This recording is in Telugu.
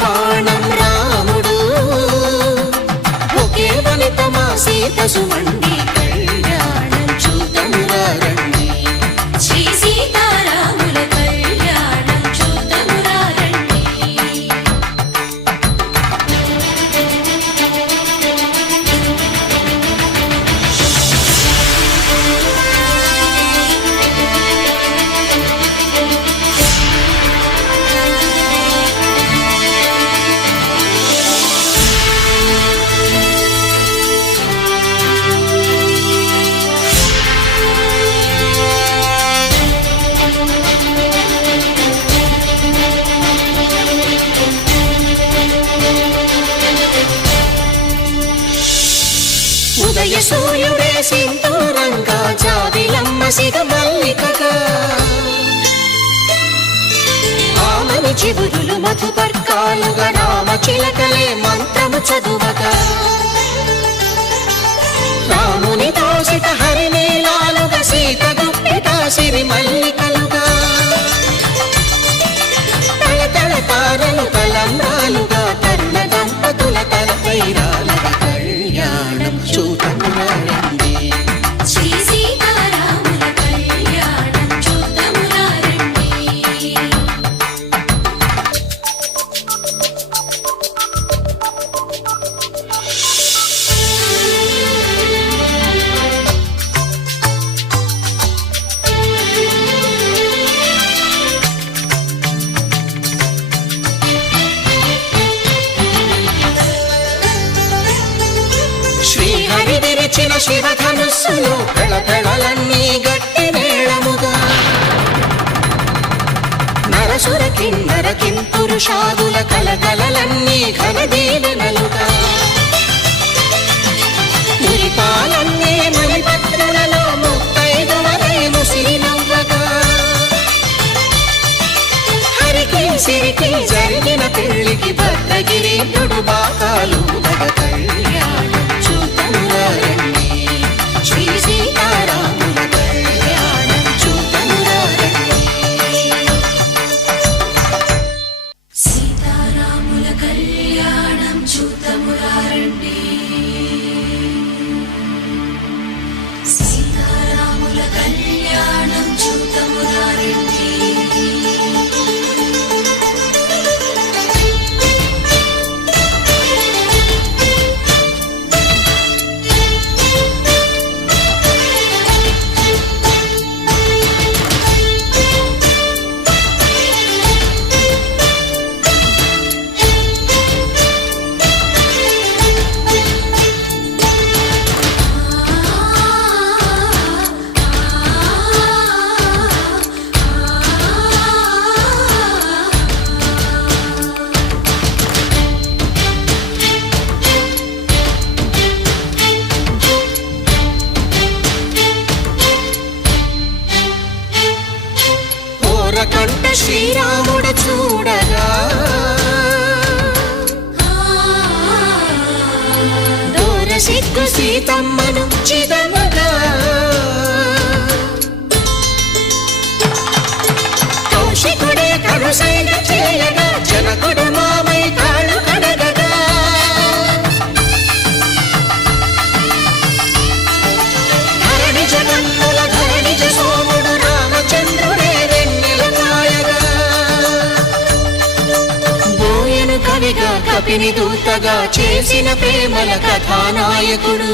బాణం రాముడు ఒకే వనిత మా సీత సుమండి కళ్యాణం చూతమురా రండి శ్రీ సీతారాముల కళ్యాణం చూతమురా రండి ఉదయ సూర్యుడే సింధూరంగా జాబిలమ్మ సిగ మల్లికగా ఆమని చిగురులు మధుపర్కాలుగా రామ చిలకలే మంత్రము చదువగా రాముని దోసిట హరినీలాలుగా సీత గుప్పిట సిరి మల్లికలుగా తళతళ తారలు తలంబ్రాలుగా తరుణ దంపతుల తలపైరాలుగా కళ్యాణం చూతమురా రండి శ్రీ సీతారాముల కళ్యాణం చూతమురా రండి శ్రీహరి విరిచిన శివధనుస్సులో పెళపెళలన్నీ గట్టి మేళముగా నరసుర కిన్నర కింపురుషాదుల కలకలలన్నీ ఘనదీవెనలుగా మురిపాలన్నీ మణిపత్రులలో ముత్తైదువలై ముసిరి నవ్వగా హరికి సిరికి జరిగిన పెళ్లికి భద్రగిరీంద్రుడు బాకాలు కళ్యాణం చూతమురా రండి శ్రీ సీతారాముల కళ్యాణం చూతమురా రండి సీతారాముల కళ్యాణం చూతమురా రండి సీతారాముల కళ్యాణం చూతమురా రండి కంట శ్రీరాముడు చూడగా దూర సిగ్గు సీతమ్మను చిదమగా కౌశికుడే కరుసైన చేయగా జనకుడు మామై కాళ్ళు కడగగా ధరణి జగన్నుల ధరణిజ సోముడు రామచంద్రుడే కవిగా కపిని దూతగా చేసిన ప్రేమల కథానాయకుడు